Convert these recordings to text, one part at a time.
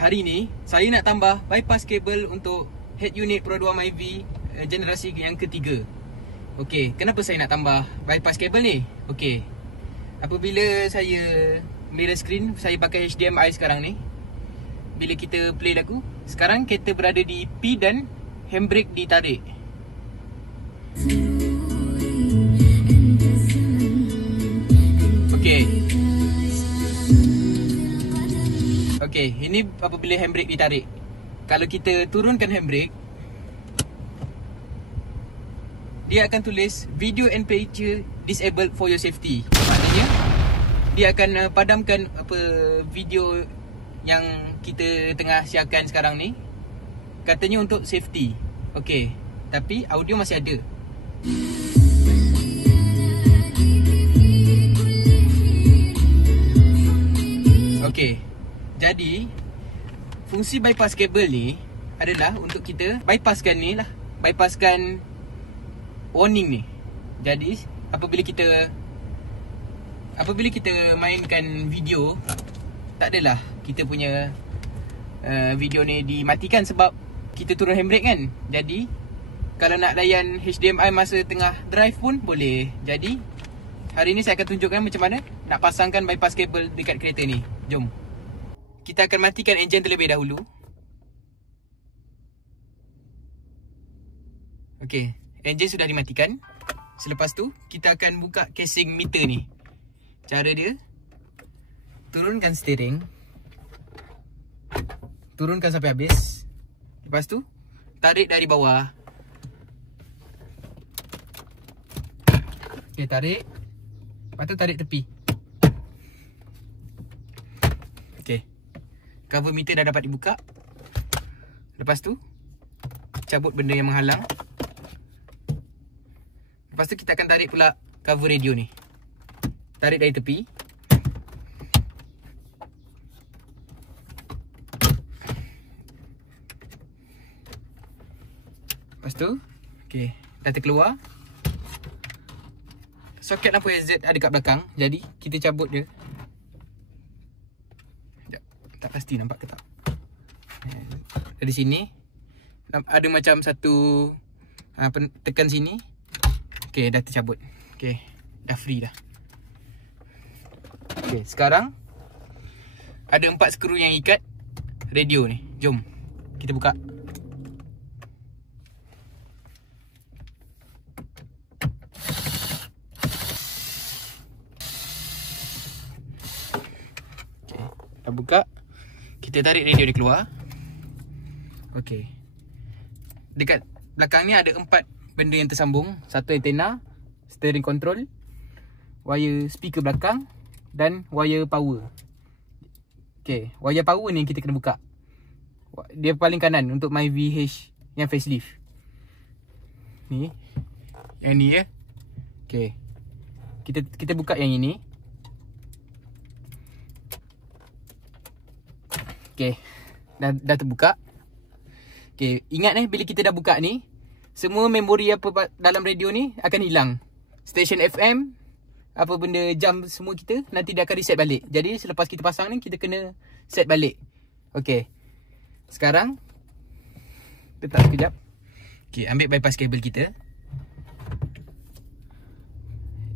hari ni saya nak tambah bypass kabel untuk head unit Pro 2 myV generasi yang ketiga. Okey, kenapa saya nak tambah bypass kabel ni? Okey, apabila saya mirror screen, saya pakai HDMI sekarang ni. Bila kita play lagu, sekarang kereta berada di P dan handbrake ditarik. Okey. Okey, ini apabila handbrake ditarik. Kalau kita turunkan handbrake, dia akan tulis video and picture disabled for your safety. Maknanya dia akan padamkan video yang kita tengah siarkan sekarang ni. Katanya untuk safety. Okey, tapi audio masih ada. Okey. Jadi fungsi bypass kabel ni adalah untuk kita bypasskan ni lah, bypasskan warning ni. Jadi apabila kita mainkan video, tak adalah kita punya video ni dimatikan sebab kita turun handbrake kan. Jadi kalau nak layan HDMI masa tengah drive pun boleh. Jadi hari ni saya akan tunjukkan macam mana nak pasangkan bypass kabel dekat kereta ni. Jom. Kita akan matikan enjin terlebih dahulu. Okey, enjin sudah dimatikan. Selepas tu kita akan buka casing meter ni. Cara dia, turunkan steering, turunkan sampai habis. Lepas tu tarik dari bawah. Okey, tarik. Lepas tu tarik tepi. Okey, cover meter dah dapat dibuka. Lepas tu cabut benda yang menghalang. Lepas tu kita akan tarik pula cover radio ni. Tarik dari tepi. Lepas tu, okey, dah terkeluar. Soket lampu HZ ada kat belakang. Jadi kita cabut dia. Sekejap, tak pasti nampak ke tak. Dari sini ada macam satu tekan sini. Okey, dah tercabut. Okey, dah free dah. Okey, sekarang ada 4 skru yang ikat radio ni. Jom kita buka. Okey, dah buka. Kita tarik radio ni keluar. Okey, dekat belakang ni ada 4 benda yang tersambung. Satu antena, steering control, wire speaker belakang dan wire power. Okey, wire power ni kita kena buka. Dia paling kanan untuk myV H yang facelift. Ni. Yang ni ya. Okey. Kita buka yang ini. Okey. Dah terbuka. Okey, ingat bila kita dah buka ni, semua memori apa dalam radio ni akan hilang. Station FM, apa benda jam semua kita nanti dia akan reset balik. Jadi selepas kita pasang ni kita kena set balik. Okey. Sekarang letak sekejap. Okey, ambil bypass kabel kita.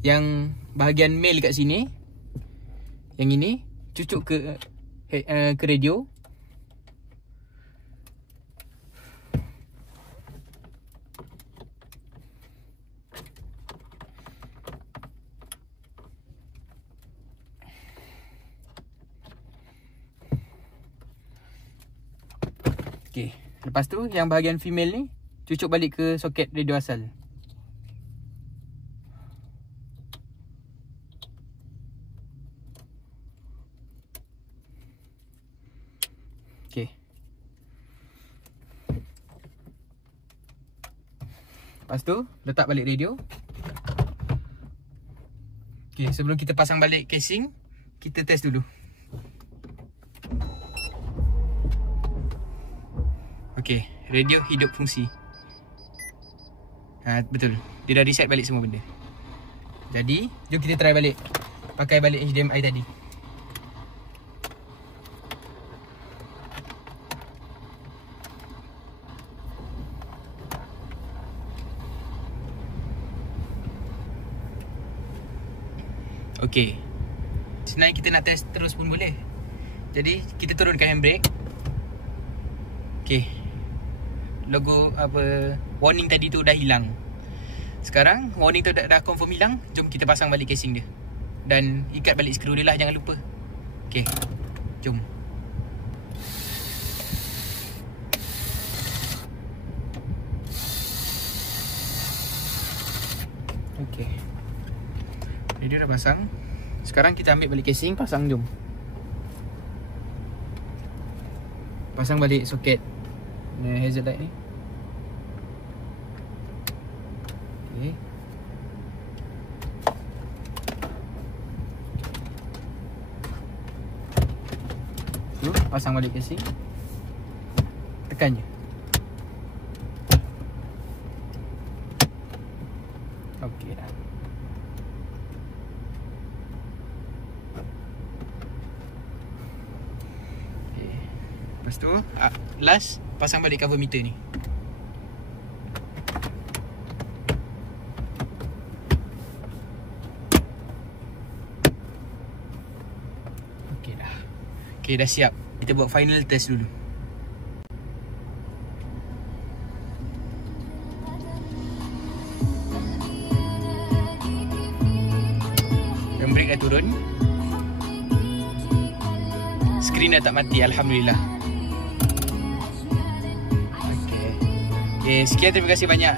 Yang bahagian male kat sini. Yang ini cucuk ke radio. Okey, lepas tu yang bahagian female ni cucuk balik ke soket radio asal. Okey. Lepas tu letak balik radio. Okey, sebelum kita pasang balik casing, kita test dulu. Okey, radio hidup fungsi. Betul. Dia dah reset balik semua benda. Jadi, jom kita try balik. Pakai balik HDMI tadi. Okey. Sebenarnya kita nak test terus pun boleh. Jadi kita turunkan handbrake. Okey. Logo apa warning tadi tu dah hilang. Sekarang warning tu dah confirm hilang. Jom kita pasang balik casing dia. Dan ikat balik skru dia lah, jangan lupa. Okey. Jom. Okey. Radio dah pasang. Sekarang kita ambil balik casing, pasang, jom. Pasang balik soket hazard light ni. Okey. Tu, pasang balik casing. Tekan je. Okey dah. Lepas tu last pasang balik cover meter ni. Okey dah. Okey dah siap. Kita buat final test dulu. Handbrake dah turun. Skrin dah tak mati, alhamdulillah. Okay, sekian, terima kasih banyak